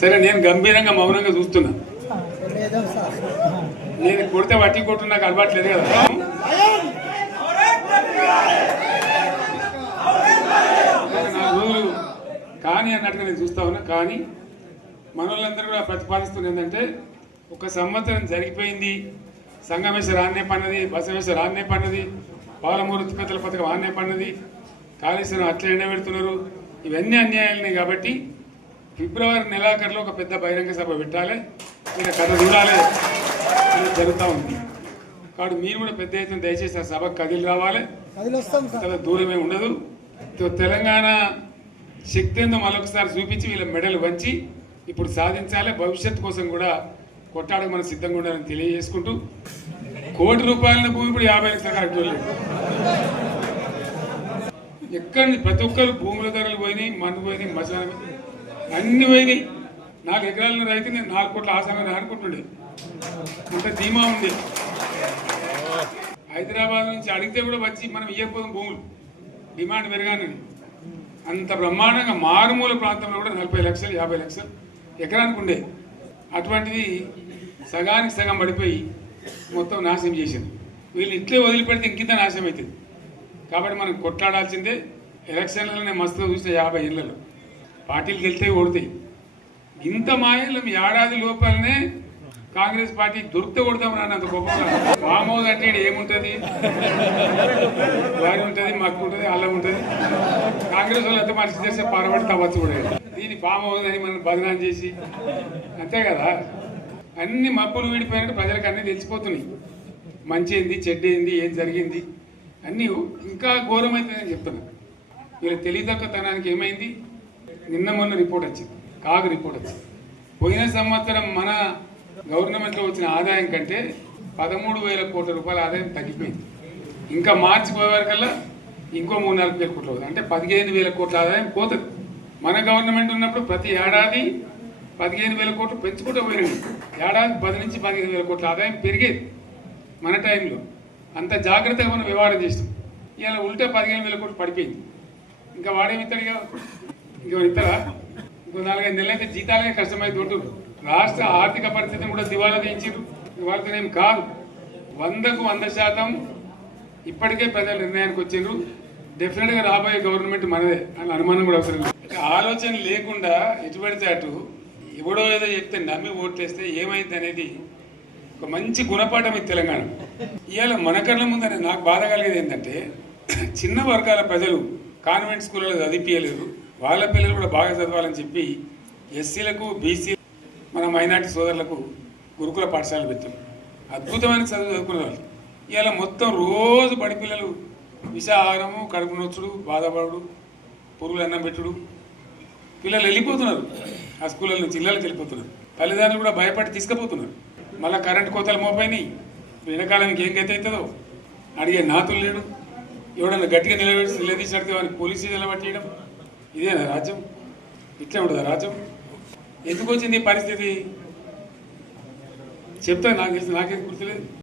సరే నేను గంభీరంగా మౌనంగా చూస్తున్నా. నేను కొడితే వట్టి కొట్టు నాకు అలవాట్లేదు కదా. నాలుగు రోజులు కానీ అన్నట్టుగా నేను చూస్తా ఉన్నా. కానీ మనోళ్ళందరూ కూడా ప్రతిపాదిస్తున్న ఏంటంటే ఒక సంవత్సరం జరిగిపోయింది సంగమేశ్వర ఆన్నే పన్నది బసవేశ్వర ఆన్నే పన్నది పాలమూరు ఉత్కతల పథకం ఆన్నే పన్నది కాళేశ్వరం అట్లే ఎండబెడుతున్నారు. ఇవన్నీ అన్యాయాలని కాబట్టి ఫిబ్రవరి నెలాఖరులో ఒక పెద్ద బహిరంగ సభ పెట్టాలి. మీరు కథ చూడాలి. అని జరుగుతూ ఉంది. కాబట్టి మీరు కూడా పెద్ద ఎత్తున దయచేసి ఆ సభకు కదిలి రావాలి. చాలా దూరమే ఉండదు. తెలంగాణ శక్తి ఏందో మరొకసారి చూపించి వీళ్ళ మెడలు వంచి ఇప్పుడు సాధించాలి. భవిష్యత్తు కోసం కూడా కొట్టాడకు మనం సిద్ధంగా ఉండాలని తెలియజేసుకుంటూ కోటి రూపాయల భూమి ఇప్పుడు యాభై లక్షల కరెక్ట్ లేదు. ఎక్కడి నుంచి ప్రతి ఒక్కరు భూముల ధరలు పోయినాయి మన్ను పోయినాయి మసాలా. అన్ని పోయినాయి. నాకు ఎకరాల రైతు నేను నాలుగు కోట్ల ఆసంగా అనుకుంటుండే అంత ధీమా ఉంది. హైదరాబాద్ నుంచి అడిగితే కూడా వచ్చి మనం ఇవ్వకపోదాం భూములు. డిమాండ్ పెరగానని. అంత బ్రహ్మాండంగా మారుమూల ప్రాంతంలో కూడా నలభై లక్షలు యాభై లక్షలు ఎకరానికి ఉండే. అటువంటిది సగానికి సగం పడిపోయి మొత్తం నాశనం చేసింది. వీళ్ళు ఇట్లే వదిలిపెడితే ఇంకింత నాశనం అవుతుంది. కాబట్టి మనం కొట్లాడాల్సిందే. ఎలక్షన్లనే మస్తుగా చూస్తే యాభై ఏళ్ళలో పార్టీలు గెలితే ఓడతాయి ఇంత మాయలు మీ ఏడాది లోపలనే కాంగ్రెస్ పార్టీ దొరికితే కొడతాం రాని అంత గొప్పగా ఫామ్ హౌస్ అంటే ఏముంటుంది ఏముంటది? వారి ఉంటుంది మక్కు ఉంటుంది అల్లం ఉంటుంది. కాంగ్రెస్ వాళ్ళు ఎంత మనిషి చేస్తే పరబడి తవ్వచ్చు కూడా. దీన్ని ఫామ్ హౌస్ అని మనం బదనాం చేసి అంతే కదా? అన్ని మబ్బులు విడిపోయినట్టు ప్రజలకు అన్నీ తెలిసిపోతున్నాయి. మంచి ఏంది చెడ్డ ఏంది ఏం జరిగింది? అన్నీ ఇంకా ఘోరమైతుందని చెప్తున్నా. వీళ్ళ తెలియదక్కతనానికి ఏమైంది? నిన్న మొన్న రిపోర్ట్ వచ్చింది. కాగు రిపోర్ట్ వచ్చింది. పోయిన సంవత్సరం మన గవర్నమెంట్లో వచ్చిన ఆదాయం కంటే పదమూడు వేల కోట్ల రూపాయల ఆదాయం తగ్గిపోయింది. ఇంకా మార్చి పోయేవారికల్లా ఇంకో మూడు నాలుగు వేల కోట్లు అవుతుంది అంటే పదిహేను వేల కోట్ల ఆదాయం పోతుంది. మన గవర్నమెంట్ ఉన్నప్పుడు ప్రతి ఏడాది పదిహేను వేల కోట్లు పెంచుకుంటూ పోయినాయి ఏడాది పది నుంచి పదిహేను వేల కోట్ల ఆదాయం పెరిగేది మన టైంలో. అంత జాగ్రత్తగా మనం వ్యవహారం చేస్తాం ఇలా ఉల్టా పదిహేను వేల కోట్లు పడిపోయింది. ఇంకా వాడేమి ఇస్తాడుగా ఇంకో ఇస్తారా ఇంకో నాలుగైదు నెలలైతే జీతాలే కష్టమైతే ఉంటుంది రాష్ట్ర ఆర్థిక పరిస్థితిని కూడా దివాలా తీయించారు వాళ్ళతోనేం కాదు. వందకు వంద శాతం ఇప్పటికే ప్రజలు నిర్ణయానికి వచ్చిండ్రు డెఫినెట్గా రాబోయే గవర్నమెంట్ మనదే అని అనుమానం కూడా అవసరం ఆలోచన లేకుండా ఎటుపడితే అటు ఎవడో ఏదో చెప్తే నమ్మి ఓట్లేస్తే ఏమైంది అనేది ఒక మంచి గుణపాఠం ఇది తెలంగాణ. ఇవాళ మన కళ్ళ ముందని నాకు బాధ కలిగేది ఏంటంటే చిన్న వర్గాల ప్రజలు కాన్వెంట్ స్కూళ్ళలో చదివించలేరు వాళ్ళ పిల్లలు కూడా బాగా చదవాలని చెప్పి ఎస్సీలకు బీసీ మన మైనార్టీ సోదరులకు గురుకుల పాఠశాలలు పెట్టాం. అద్భుతమైన చదువు చదువుకునే వాళ్ళు. ఇవాళ మొత్తం రోజు బడి పిల్లలు విషాహారము కడుపు నొచ్చుడు బాధపడుడు పురుగులు అన్నం పెట్టుడు. పిల్లలు వెళ్ళిపోతున్నారు. ఆ స్కూళ్ళ నుంచి ఇళ్ళకి వెళ్ళిపోతున్నారు. తల్లిదండ్రులు కూడా భయపడి తీసుకుపోతున్నారు. మళ్ళీ కరెంటు కోతలు మోపోయినాయి వెనకాలానికి ఏం గతి అవుతుందో అడిగే నాతులు లేడు. ఎవడన్నా గట్టిగా నిలబెట్టి నిలదీసినట్టు వాడిని పోలీసులు నిలబెట్టేయడం ఇదేనా రాజ్యం. ఇట్లా ఉండదా రాజ్యం. ఎందుకు వచ్చింది ఈ పరిస్థితి? చెప్తా నాకు నాకేం గుర్తులేదు.